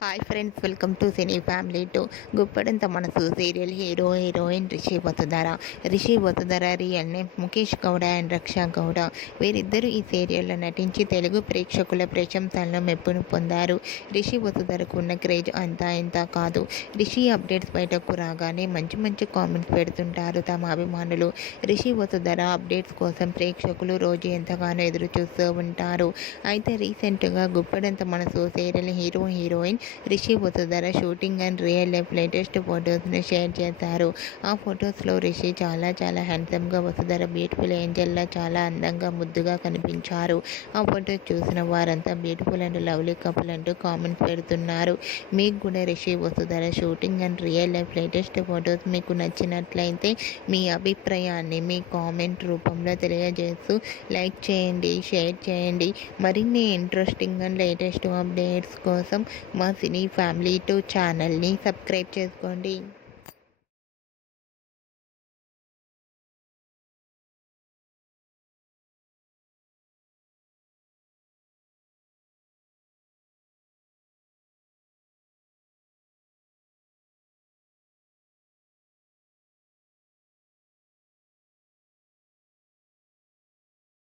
Hi friends, welcome to cine family two. Guppedantha Manasu serial heroine Rishi Vasudhara real name Mukesh Gowda and Raksha Gowda. వీరిద్దరూ ఈ సీరియల్లో నటించి తెలుగు ప్రేక్షకుల ప్రశంసలను మెప్పును పొందారు. రిషి వసుధరకు ఉన్న క్రేజ్ అంతా ఇంత కాదు. రిషి అప్డేట్స్ బయటకు రాగానే మంచి మంచి కామెంట్స్ పెడుతుంటారు తమ అభిమానులు. రిషి వసుధర అప్డేట్స్ కోసం ప్రేక్షకులు రోజు ఎంతగానో ఎదురు చూస్తూ ఉంటారు. అయితే రీసెంట్గా Guppedantha Manasu serial heroine Rishi Vasudhara shooting and real life latest ఫొటోస్ని షేర్ చేశారు. ఆ ఫొటోస్లో రిషి చాలా హ్యాండ్సమ్గా, వసుధర బ్యూటిఫుల్ ఏంజల్లా చాలా అందంగా ముద్దుగా కనిపించారు. ఆ ఫొటోస్ చూసిన వారంతా బ్యూటిఫుల్ అండ్ లవ్లీ కపుల్ అంటూ కామెంట్స్ పెడుతున్నారు. మీకు కూడా Rishi Vasudhara shooting and real life latest photos మీకు నచ్చినట్లయితే మీ అభిప్రాయాన్ని మీ కామెంట్ రూపంలో తెలియజేస్తూ లైక్ చేయండి, షేర్ చేయండి. మరిన్ని ఇంట్రెస్టింగ్ అండ్ లేటెస్ట్ అప్డేట్స్ కోసం మా సినీ ఫ్యామిలీ 2 ఛానల్ని సబ్స్క్రైబ్ చేసుకోండి.